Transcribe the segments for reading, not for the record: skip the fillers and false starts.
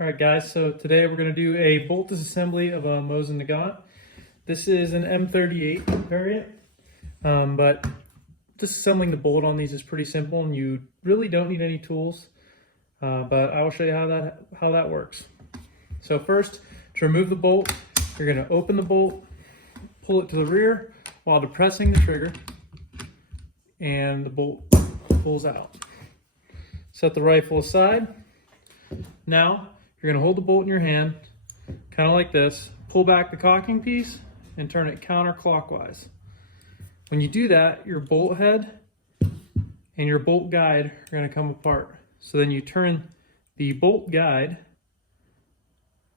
All right, guys, so today we're going to do a bolt disassembly of a Mosin Nagant. This is an M38 variant, but disassembling the bolt on these is pretty simple and you really don't need any tools, but I will show you how that works. So first, to remove the bolt, you're going to open the bolt, pull it to the rear while depressing the trigger, and the bolt pulls out. Set the rifle aside. Now, you're going to hold the bolt in your hand, kind of like this, pull back the cocking piece, and turn it counterclockwise. When you do that, your bolt head and your bolt guide are going to come apart. So then you turn the bolt guide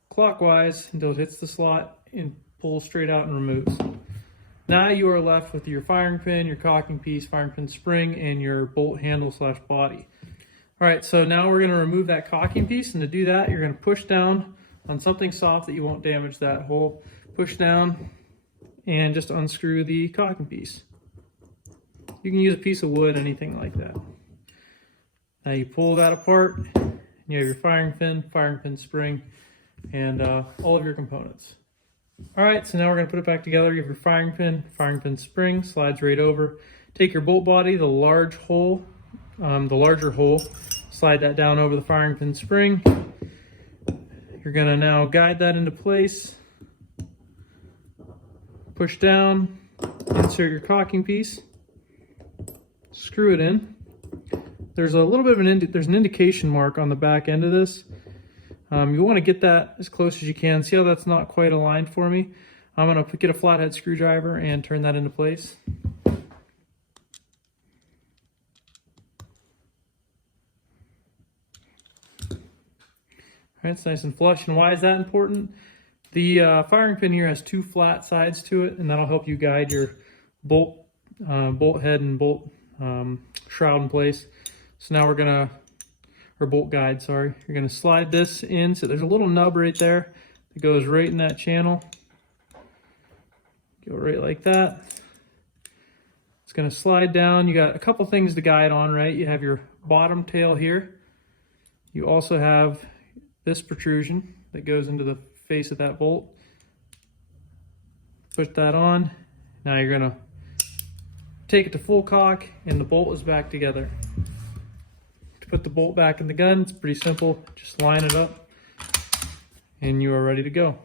clockwise until it hits the slot and pulls straight out and removes. Now you are left with your firing pin, your cocking piece, firing pin spring, and your bolt handle / body. All right, so now we're going to remove that cocking piece, and to do that, you're going to push down on something soft that you won't damage that hole. Push down and just unscrew the cocking piece. You can use a piece of wood, anything like that. Now you pull that apart, and you have your firing pin spring, and all of your components. All right, so now we're going to put it back together. You have your firing pin spring, slides right over. Take your bolt body, the larger hole, slide that down over the firing pin spring. You're going to now guide that into place. Push down, insert your cocking piece, screw it in. There's a little bit of an indication mark on the back end of this. You want to get that as close as you can. See how that's not quite aligned for me? I'm going to get a flathead screwdriver and turn that into place. All right, it's nice and flush. And why is that important? The firing pin here has two flat sides to it, and that'll help you guide your bolt head and bolt shroud in place. So now we're gonna, or bolt guide, sorry. You're gonna slide this in. So there's a little nub right there that goes right in that channel. Go right like that. It's gonna slide down. You got a couple things to guide on, right? You have your bottom tail here. You also have this protrusion that goes into the face of that bolt. Push that on. Now you're gonna take it to full cock and the bolt is back together. To put the bolt back in the gun, it's pretty simple. Just line it up and you are ready to go.